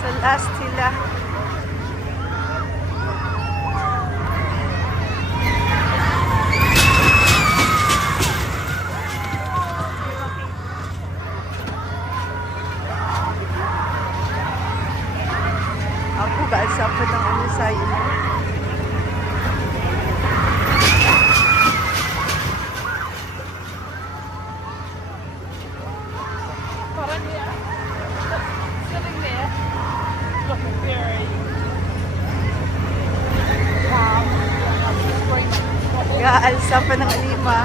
Sa last sila. Ako kaasa pa ng ano sa'yo. Kaalsa pa ng lima.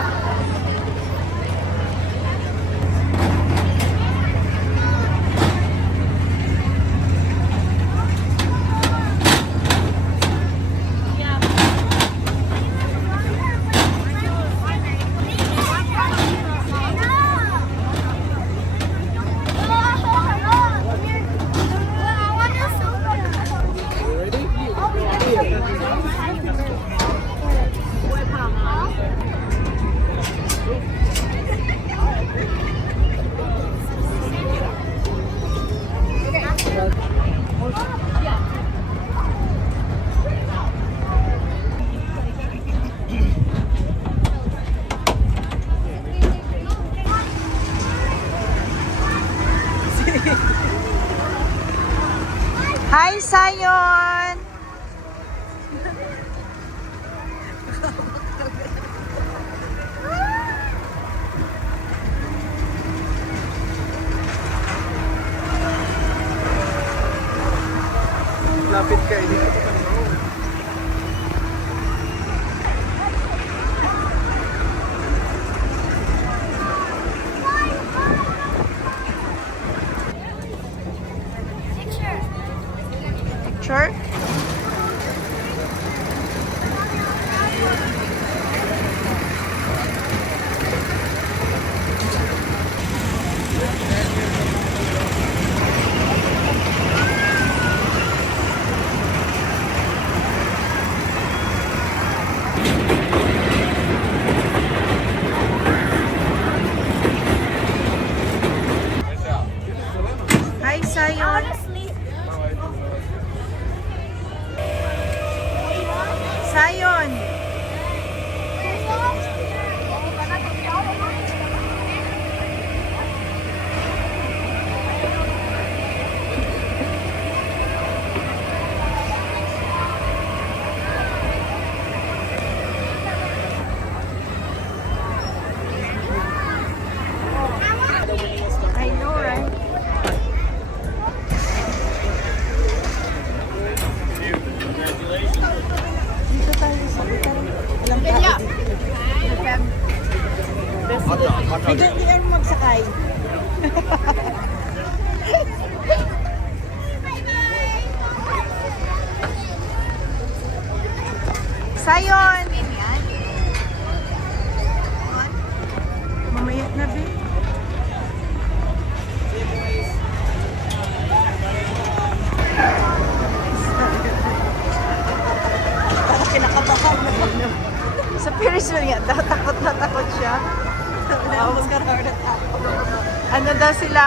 Hi, Sayon! Lapit ka, hindi ka pa. Sure? Hi, Sayon! Sayon! I know, right? Dito tayo sa hotel. Ilang tao? Hindi mo magsakay. Sayon! Mamaya na, babe. Parang kinakabahan na. Sa Ferris wheel nga, takot na takot siya. Ano daw sila,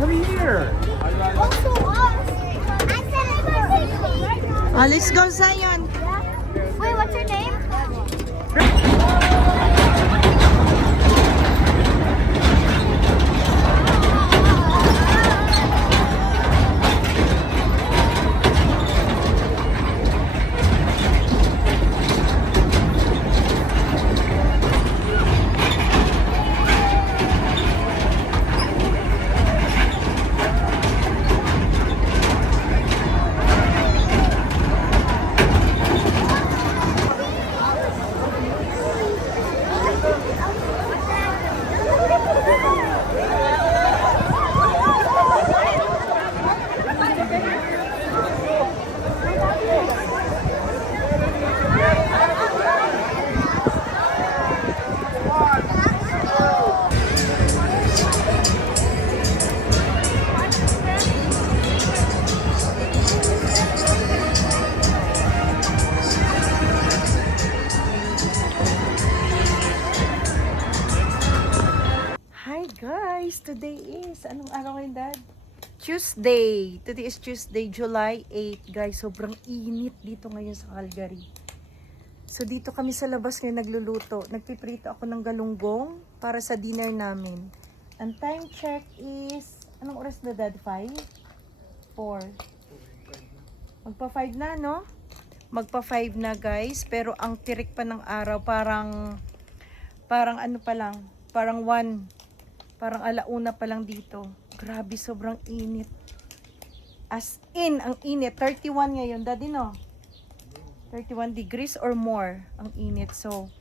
Come here. let's go, Zion. Wait, what's your name? Anong araw ngayon, Dad? Tuesday. Today is Tuesday, July 8. Guys, sobrang init dito ngayon sa Calgary. So, dito kami sa labas ngayon nagluluto. Nagpiprito ako ng galunggong para sa dinner namin. Ang time check is, anong oras na, Dad? 5? 4. Magpa 5 na, no? Magpa 5 na, guys. Pero ang tirik pa ng araw, parang ano pa lang, parang 1. Parang alauna pa lang dito. Grabe, sobrang init. As in, ang init. 31 ngayon, Daddy, no? 31 degrees or more ang init. So,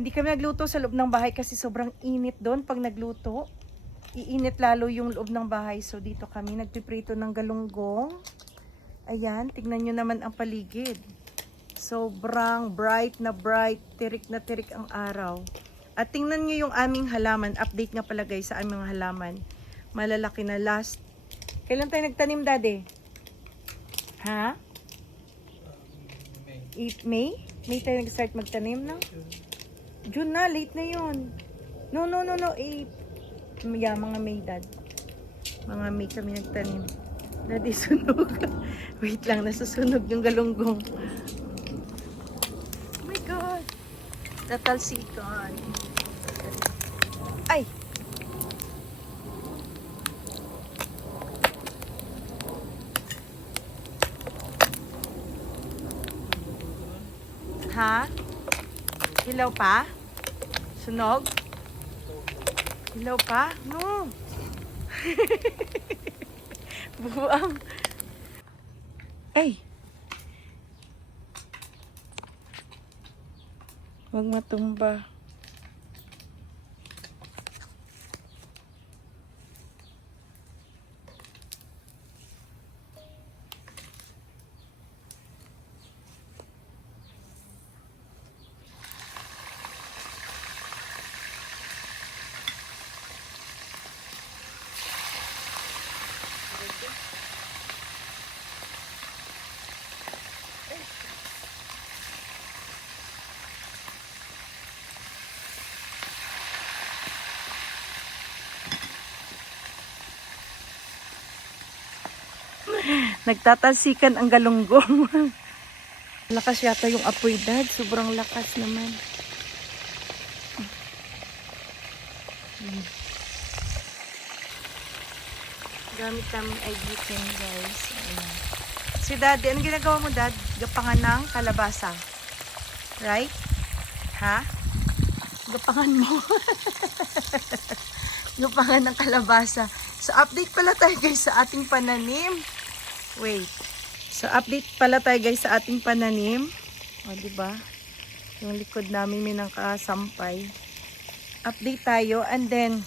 hindi kami nagluto sa loob ng bahay kasi sobrang init doon pag nagluto. Iinit lalo yung loob ng bahay. So, dito kami nagpiprito ng galunggong. Ayan, tignan nyo naman ang paligid. Sobrang bright na bright, tirik na tirik ang araw. At tingnan nyo yung aming halaman. Update nga pala guys sa aming halaman. Malalaki na last. Kailan tayo nagtanim, Daddy? Ha? May? May tayo nag-start magtanim, no? June na, late na yun. No. Yeah, mga May, Dad. Mga May kami nagtanim. Daddy, sunog. Wait lang, nasusunog yung galunggong. Oh my God. Tatalsikan. Ay! Ha? Hilaw pa? Sunog? Hilaw pa? No! Buang. Ay! Huwag matumba. Nagtatalsikan ang galunggong. Lakas yata yung apoy, Dad. Sobrang lakas naman. Gamit namin ay gitin, guys. Ayan. Si Daddy, anong ginagawa mo, Dad? Gapangan ng kalabasa. Right? Ha? Gapangan mo. Gapangan ng kalabasa. So, update pala tayo, guys, sa ating pananim. Wait. So, update pala tayo, guys, sa ating pananim. O, diba? Yung likod namin may nakasampay. Update tayo. And then,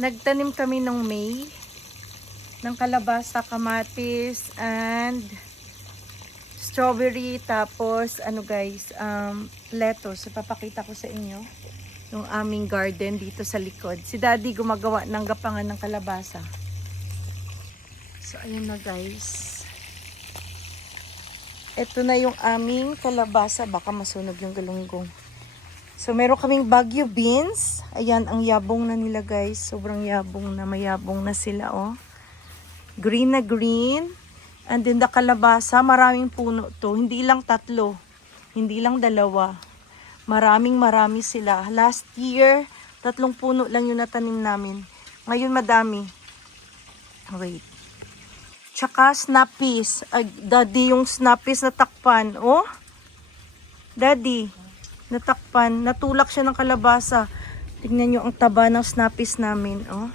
nagtanim kami ng May ng kalabasa, kamatis, and strawberry. Tapos, ano guys, lettuce. Ipapakita ko sa inyo yung aming garden dito sa likod. Si Daddy gumagawa ng gapangan ng kalabasa. So, ayun na guys. Ito na yung aming kalabasa. Baka masunog yung galunggong. So, meron kaming Baguio beans. Ayan, ang yabong na nila guys. Sobrang yabong na. Mayabong na sila, oh. Green na green. And then the kalabasa. Maraming puno to. Hindi lang 3. Hindi lang 2. Marami sila. Last year, 3 puno lang yung natanim namin. Ngayon, madami. Wait. Tsaka snappies. Daddy, yung snappies natakpan. Oh. Daddy, natakpan. Natulak siya ng kalabasa. Tignan nyo ang taba ng snappies namin. Oh.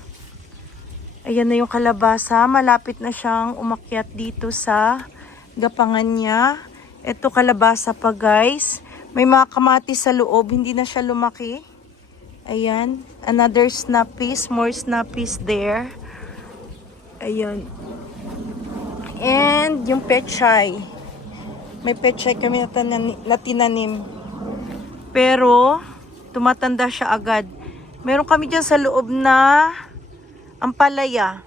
Ayan na yung kalabasa. Malapit na siyang umakyat dito sa gapangan niya. Ito kalabasa pa guys. May mga kamatis sa loob. Hindi na siya lumaki. Ayan. Another snappies. More snappies there. Ayan. And yung pechay. May pechay kami na tinanim. Pero, tumatanda siya agad. Meron kami dyan sa loob na ampalaya.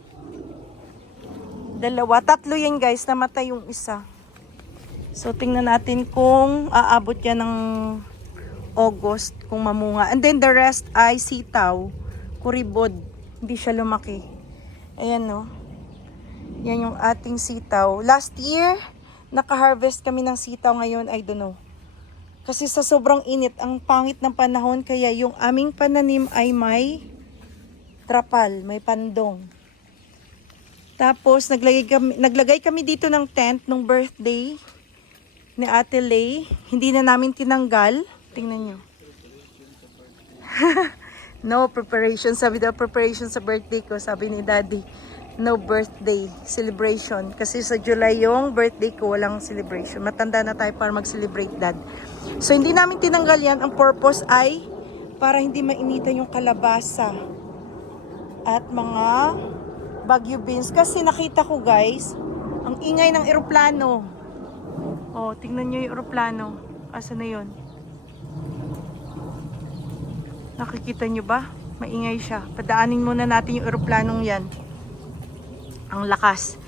2. 3 yan guys. Namatay yung isa. So, tingnan natin kung aabot yan ng August. Kung mamunga. And then the rest ay sitaw. Kuribod. Hindi siya lumaki. Ayan no. Yan yung ating sitaw. Last year, naka-harvest kami ng sitaw. Ngayon, I don't know. Kasi sa sobrang init, ang pangit ng panahon, kaya yung aming pananim ay may trapal, may pandong. Tapos, naglagay kami dito ng tent nung birthday ni Ate Lay. Hindi na namin tinanggal. Tingnan nyo. No preparation. Sabi daw, preparation sa birthday ko. Sabi ni Daddy, no birthday celebration. Kasi sa July yung birthday ko, walang celebration. Matanda na tayo para mag-celebrate, Dad. So, hindi namin tinanggal yan. Ang purpose ay para hindi mainitan yung kalabasa at mga Baguio beans. Kasi nakita ko, guys, ang ingay ng eroplano. Oh, tingnan nyo yung eroplano. Asa na yun? Nakikita nyo ba? Maingay siya. Padaanin muna natin yung eroplanong yan. Ang lakas.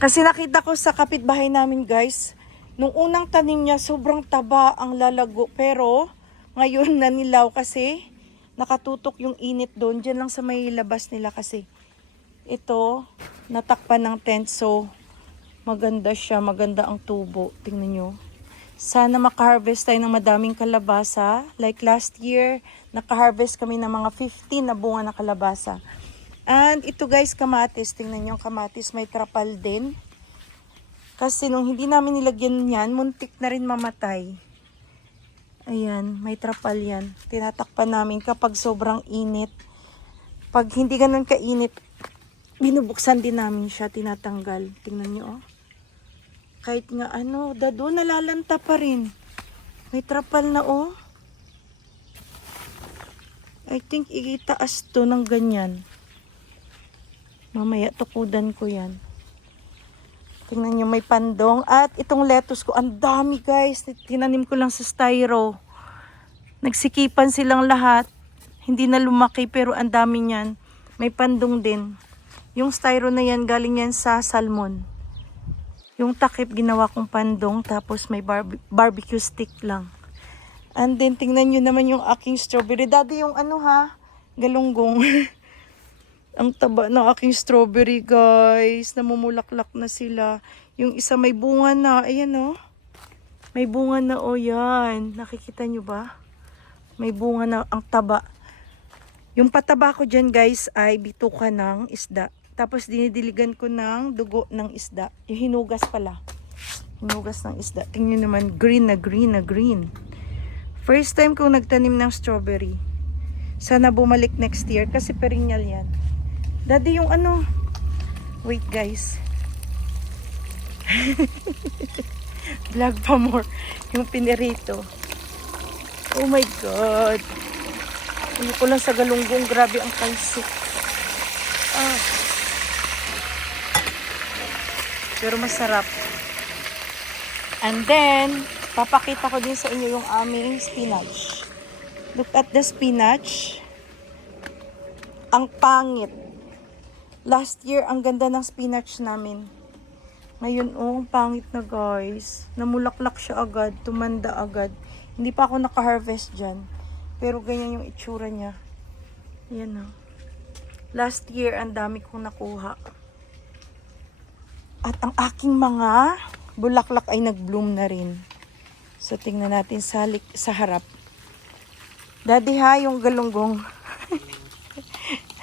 Kasi nakita ko sa kapitbahay namin, guys, nung unang tanim niya, sobrang taba ang lalago. Pero, ngayon nanilaw kasi nakatutok yung init doon. Diyan lang sa may labas nila kasi. Ito, natakpan ng tent. So, maganda siya. Maganda ang tubo. Tingnan nyo. Sana makaharvest tayo ng madaming kalabasa. Like last year, nakaharvest kami ng mga 15 na bunga na kalabasa. And ito guys, kamatis. Tingnan nyo yung kamatis. May trapal din. Kasi nung hindi namin nilagyan yan, muntik na rin mamatay. Ayan, may trapal yan. Tinatakpan namin kapag sobrang init. Pag hindi ganun kainit, binubuksan din namin siya, tinatanggal. Tingnan nyo, oh. Kahit nga ano, dado, nalalanta pa rin. May trapal na, oh. I think itaas to ng ganyan. Mamaya, tukudan ko yan. Tingnan nyo, may pandong. At itong lettuce ko, ang dami guys. Tinanim ko lang sa styro. Nagsikipan silang lahat. Hindi na lumaki pero ang dami niyan. May pandong din. Yung styro na yan, galing yan sa salmon. Yung takip, ginawa kong pandong. Tapos may barbecue stick lang. And then, tingnan nyo naman yung aking strawberry. Daddy, yung ano ha? Galunggong. Ang taba ng aking strawberry, guys. Namumulaklak na sila. Yung isa may bunga na. Ayan, oh. May bunga na, oh, yan. Nakikita nyo ba? May bunga na ang taba. Yung pataba ko dyan, guys, ay bituka ng isda. Tapos, dinidiligan ko ng dugo ng isda. Yung hinugas pala. Hinugas ng isda. Tingnan naman, green na green na green. First time kong nagtanim ng strawberry. Sana bumalik next year kasi perennial yan. Daddy, yung ano, wait guys. Vlog pa more. Yung pinirito. Oh my God. Ano ko lang sa galunggong. Grabe ang talsik. Ah. Pero masarap. And then, papakita ko din sa inyo yung aming spinach. Look at the spinach. Ang pangit. Last year, ang ganda ng spinach namin. Ngayon, oh, ang pangit na guys. Namulaklak siya agad, tumanda agad. Hindi pa ako naka-harvest dyan. Pero ganyan yung itsura niya. Yan oh. Last year, ang dami kong nakuha. At ang aking mga bulaklak ay nag-bloom na rin. So, tingnan natin sa harap. Daddy ha, yung galunggong.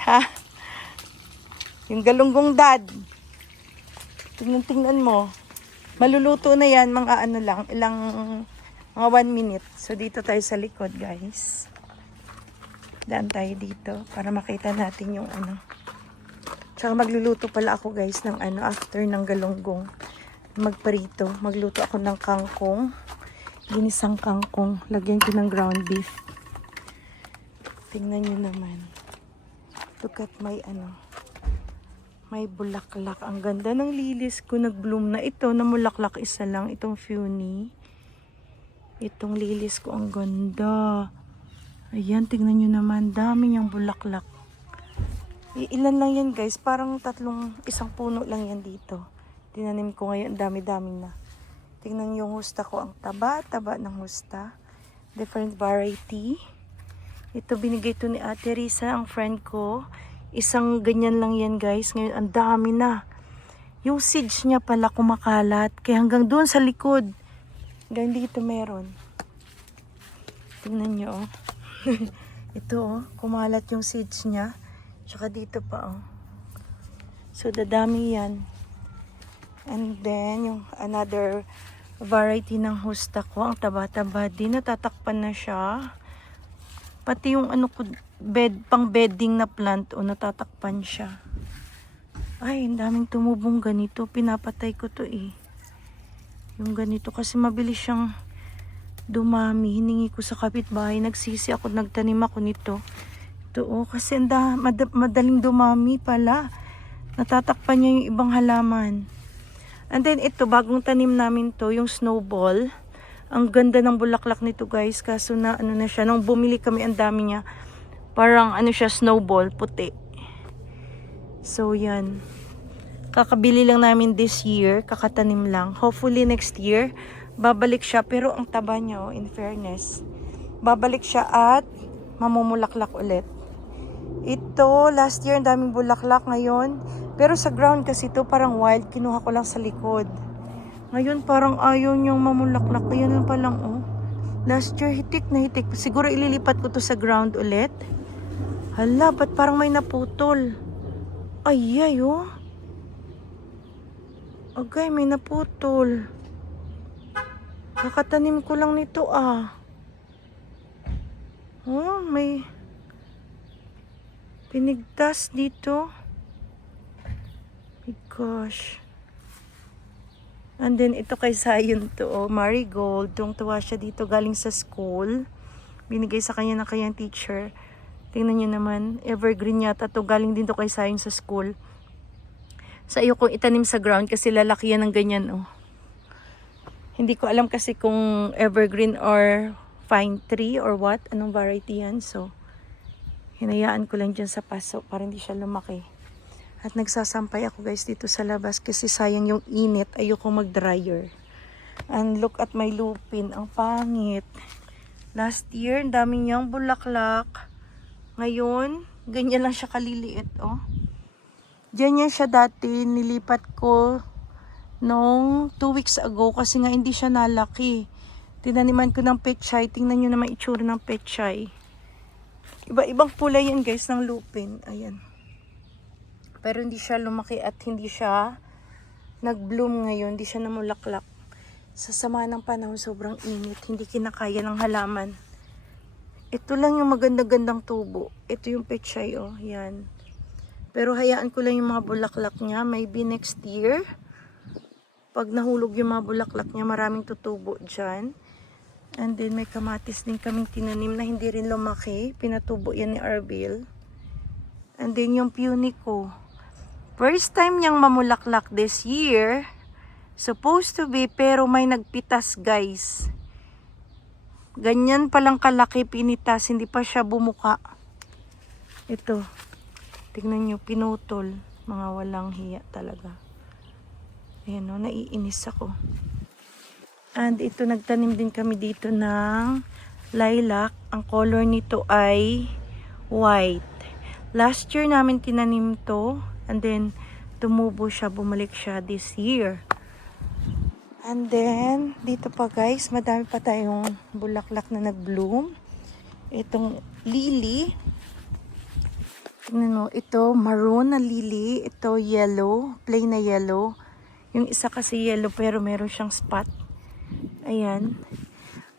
Ha? Yung galunggong dad. Tingnan mo. Maluluto na yan, mga ano lang, mga 1 minute. So, dito tayo sa likod, guys. Daan tayo dito para makita natin yung ano. Tsaka magluluto pala ako, guys, ng ano, after ng galunggong. Magparito. Magluto ako ng kangkong. Ginisang kangkong. Lagyan ko ng ground beef. Tingnan nyo naman. Look at my ano. May bulaklak. Ang ganda ng lilis ko. Nag-bloom na ito. Namulaklak isa lang. Itong Funi. Itong lilis ko. Ang ganda. Ayan. Tignan nyo naman. Dami niyang bulaklak. Ilan lang yan guys. Parang isang puno lang yan dito. Tinanim ko ngayon. Dami-dami na. Tingnan yung husta ko. Ang taba-taba ng husta. Different variety. Ito binigay to ni Ate Risa. Ang friend ko. Isang ganyan lang yan guys. Ngayon, ang dami na. Yung seeds niya pala kumakalat. Kaya hanggang doon sa likod. Hanggang dito meron. Tingnan nyo, oh. Ito, oh. Kumalat yung seeds niya. Tsaka dito pa, oh. So, dadami yan. And then, yung another variety ng hosta ko, ang taba-taba din, natatakpan na siya. Pati yung ano ko, pang bedding na plant, o natatakpan siya. Ay, ang daming tumubong ganito. Pinapatay ko to eh. Yung ganito, kasi mabilis siyang dumami. Hiningi ko sa kapitbahay, nagsisi ako, nagtanim ako nito. Ito oh, kasi madaling dumami pala. Natatakpan niya yung ibang halaman. And then ito, bagong tanim namin to, yung snowball. Ang ganda ng bulaklak nito guys. Kaso na ano na siya. Nung bumili kami, ang dami niya. Parang ano siya, snowball, puti. So yan. Kakabili lang namin this year. Kakatanim lang. Hopefully next year, babalik siya. Pero ang taba niya, oh, in fairness. Babalik siya at mamumulaklak ulit. Ito, last year, ang daming bulaklak ngayon. Pero sa ground kasi ito parang wild, kinuha ko lang sa likod. Ngayon parang ayaw niyang mamulaklak. Ayan lang pa lang, oh. Last year, hitik na hitik. Siguro ililipat ko to sa ground ulit. Hala, ba't parang may naputol? Ay, oh. Agay, may naputol. Kakatanim ko lang nito, ah. Oh, may pinigtas dito. My gosh. And then, ito kay Sayon to, oh, marigold. Tuwang-tuwa siya dito galing sa school. Binigay sa kanya ng kanyang teacher. Tingnan niyo naman, evergreen yata to. Galing din to kay Sayon sa school. Sa iyo kong itanim sa ground kasi lalaki yan ng ganyan, oh. Hindi ko alam kasi kung evergreen or fine tree or what. Anong variety yan. So, hinayaan ko lang dyan sa paso para hindi siya lumaki. At nagsasampay ako guys dito sa labas kasi sayang yung init. Ayoko mag-dryer. And look at my lupin. Ang pangit. Last year, ang dami niyang bulaklak. Ngayon, ganyan lang siya kaliliit. Oh. Diyan yan siya dati. Nilipat ko nung 2 weeks ago kasi nga hindi siya nalaki. Tinaniman ko ng pechay. Tingnan nyo naman itsura ng pechay. Iba-ibang kulay yan guys ng lupin. Ayan. Pero hindi siya lumaki at hindi siya nag-bloom ngayon. Hindi siya namulaklak. Sa sama ng panahon, sobrang init. Hindi kinakaya ng halaman. Ito lang yung maganda-gandang tubo. Ito yung pechay, oh. Yan. Pero hayaan ko lang yung mga bulaklak niya. Maybe next year, pag nahulog yung mga bulaklak niya, maraming tutubo dyan. And then may kamatis din kaming tinanim na hindi rin lumaki. Pinatubo yan ni Arbil. And then yung peony ko. First time niyang mamulaklak this year. Supposed to be, pero may nagpitas guys. Ganyan palang kalaki pinitas, hindi pa siya bumuka. Ito. Tingnan nyo, pinutol. Mga walang hiya talaga. Ayan o, naiinis ako. And ito, nagtanim din kami dito ng lilac. Ang color nito ay white. Last year namin tinanim to. And then, tumubo siya, bumalik siya this year. And then, dito pa guys, madami pa tayong bulaklak na nag-bloom. Itong lily. Tingnan mo, ito maroon na lily. Ito yellow, plain na yellow. Yung isa kasi yellow pero meron siyang spot. Ayan.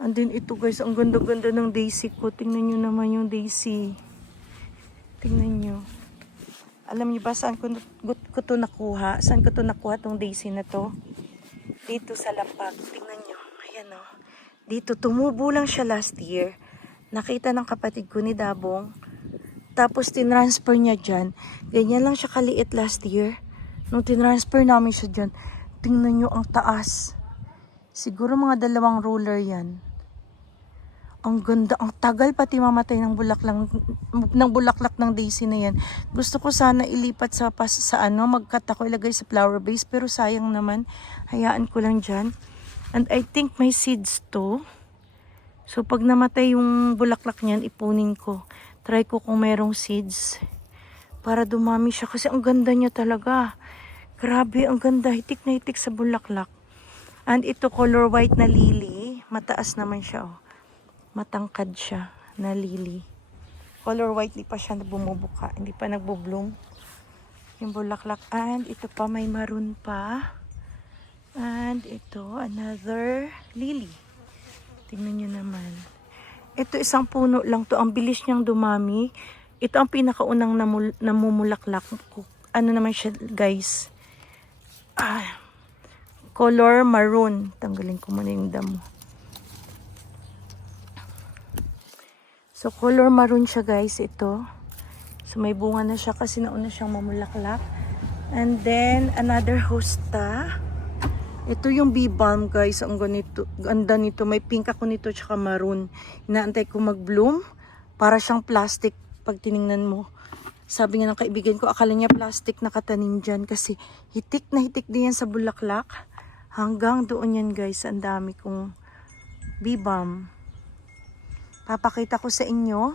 And then ito guys, ang ganda-ganda ng daisy ko. Tingnan nyo naman yung daisy. Tingnan nyo. Alam niyo ba saan ko to nakuha? Saan ko to nakuha tong daisy na to? Dito sa lapag. Tingnan nyo. Ayan o. Dito, tumubo lang siya last year. Nakita ng kapatid ko ni Dabong. Tapos tinransfer niya dyan. Ganyan lang siya kaliit last year. Nung tinransfer namin siya dyan, tingnan nyo ang taas. Siguro mga 2 roller yan. Ang ganda, ang tagal pati mamatay ng bulaklak ng daisy na yan. Gusto ko sana ilipat sa ano, mag-cut ako, ilagay sa flower base, pero sayang naman. Hayaan ko lang dyan. And I think may seeds to. So pag namatay yung bulaklak niyan, ipunin ko. Try ko kung merong seeds. para dumami siya kasi ang ganda niya talaga. Grabe, ang ganda. Hitik na hitik sa bulaklak. And ito color white na lily. Mataas naman siya, oh. Matangkad siya na lily. Color white, di pa siya bumubuka. Hindi pa nagbo-bloom yung bulaklak. And ito pa, may maroon pa. And ito, another lily. Tingnan nyo naman. Ito, isang puno lang to. Ang bilis niyang dumami. Ito ang pinakaunang namumulaklak. Ano naman siya, guys? Color maroon. Tanggalin ko muna yung damo. So, color maroon siya, guys. Ito. So, may bunga na siya kasi nauna siyang mamulaklak. And then, another hosta. Ito yung bee balm, guys. Ang ganito, ganda nito. May pink ako nito tsaka maroon. Inaantay ko mag-bloom. Para siyang plastic pag tiningnan mo. Sabi nga ng kaibigan ko, akala niya plastic nakatanim dyan. Kasi hitik na hitik din yan sa bulaklak. Hanggang doon yan, guys. Ang dami kong bee balm. Papakita ko sa inyo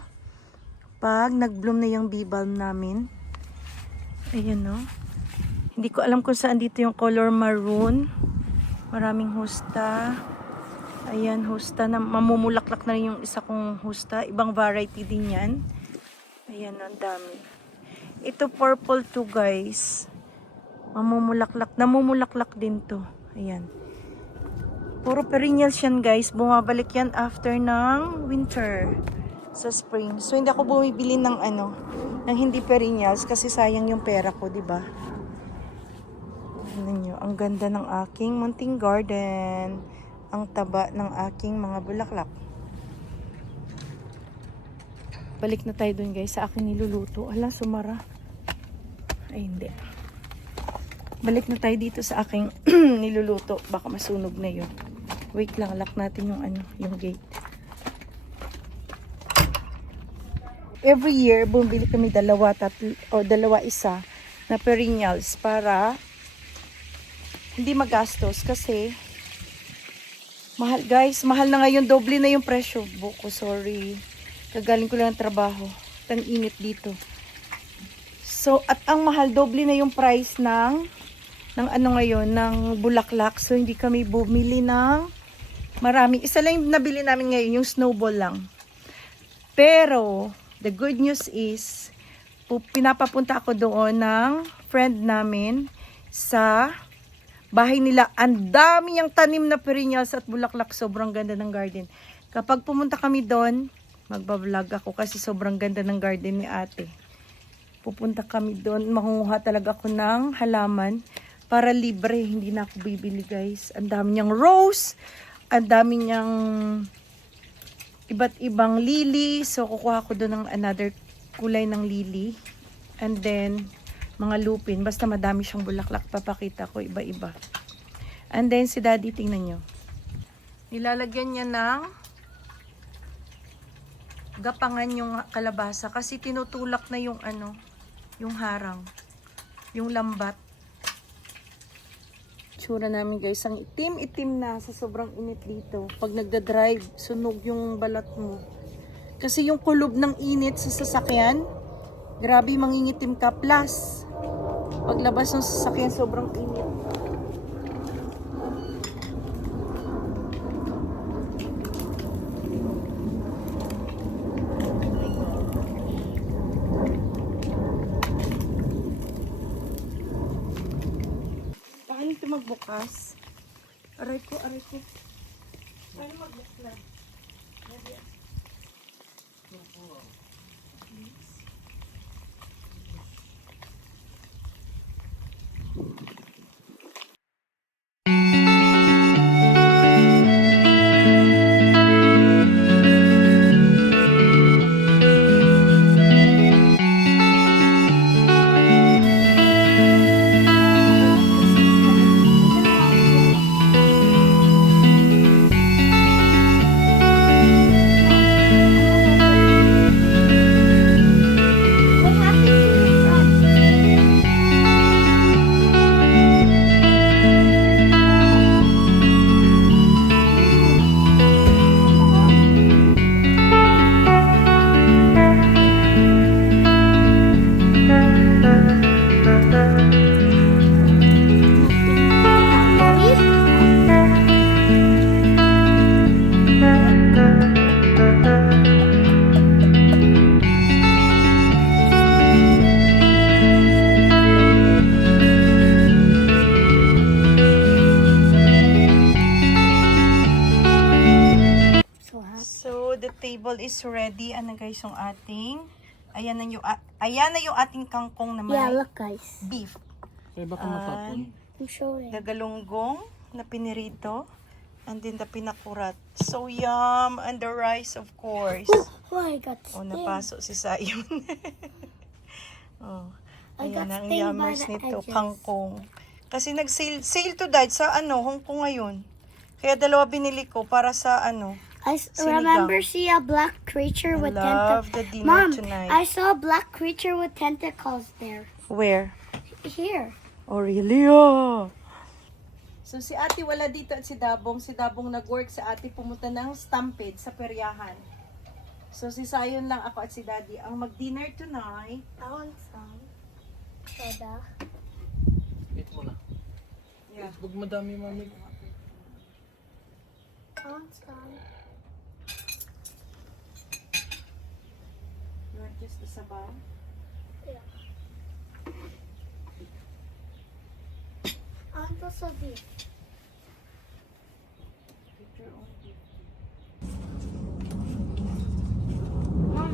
pag nag-bloom na yung bee balm namin. Ayan, no? Hindi ko alam kung saan dito yung color maroon. Maraming hosta. Ayan, hosta na mamumulaklak na rin yung isa kong hosta. Ibang variety din yan. Ayan, ang dami. Ito purple to, guys. Mamumulaklak. Namumulaklak din to. Ayan. Puro perennials yan, guys. Bumabalik yan after ng winter. Sa spring. So, hindi ako bumibili ng ng hindi perennials kasi sayang yung pera ko, di ba? Tingnan nyo, ang ganda ng aking munting garden. Ang taba ng aking mga bulaklak. Balik na tayo dun, guys, sa aking niluluto. Ala, sumara. Ay, hindi. Balik na tayo dito sa aking niluluto. Baka masunog na yun. Wait lang, lock natin yung gate. Every year, bumili kami dalawa, isa na perennials para hindi magastos kasi mahal, guys. Mahal na ngayon. Doble na yung presyo. Buko, sorry. Kagaling ko lang ng trabaho. Tang init dito. So, at ang mahal, doble na yung price ng ng bulaklak. So, hindi kami bumili ng marami. Isa lang yung nabili namin ngayon, yung snowball lang. Pero, the good news is, pinapapunta ako doon ng friend namin sa bahay nila. Ang dami niyang tanim na perennials at bulaklak. Sobrang ganda ng garden. Kapag pumunta kami doon, magbablog ako kasi sobrang ganda ng garden ni ate. Pupunta kami doon. Makunguha talaga ako ng halaman para libre. Hindi na ako bibili, guys. Ang dami niyang rose. Ang dami niyang iba't ibang lily. So, kukuha ko doon ng another kulay ng lily. And then, mga lupin. Basta madami siyang bulaklak. Papakita ko iba-iba. And then si daddy, tingnan nyo. Nilalagyan niya ng gapangan yung kalabasa. Kasi tinutulak na yung yung harang. Yung lambat. Tsura namin, guys. Ang itim-itim na sa sobrang init dito. Pag nagda-drive, sunog yung balat mo. Kasi yung kulob ng init sa sasakyan, grabe mangingitim ka. Plus, paglabas ng sasakyan, sobrang init. Paano ito magbukas? Aray ko, aray ko. Paano magbukas? table is ready. Ano guys yung ating... Ayan na yung ating kangkong na may Yeah, look guys. beef. Kaya baka matapon. I'm showing. Dagalunggong na pinirito. And then the pinakurat. So yum! And the rice, of course. Oh, I got Oh, sting. napasok si Sayon. Oh. I Ayan got ang sting by yummers the nito, edges. kangkong. Kasi sale to dad sa Hong Kong ngayon. Kaya dalawa binili ko para sa Sinigang. Remember see a black creature I with love the tentacles. dinner Mom, tonight. I saw a black creature with tentacles there. Where? Here. Oh, really? Oh. So, si ate wala dito at si Dabong. Si Dabong nag-work sa ate pumunta ng Stampede sa peryahan. So, si Sayon lang ako at si Daddy ang mag-dinner tonight. I want some. Soda. Eat mo na. Yeah. Huwag madami, mami. I want some. You want just the sabaw? Yeah. I want also beef. Mom,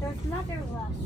there's another less.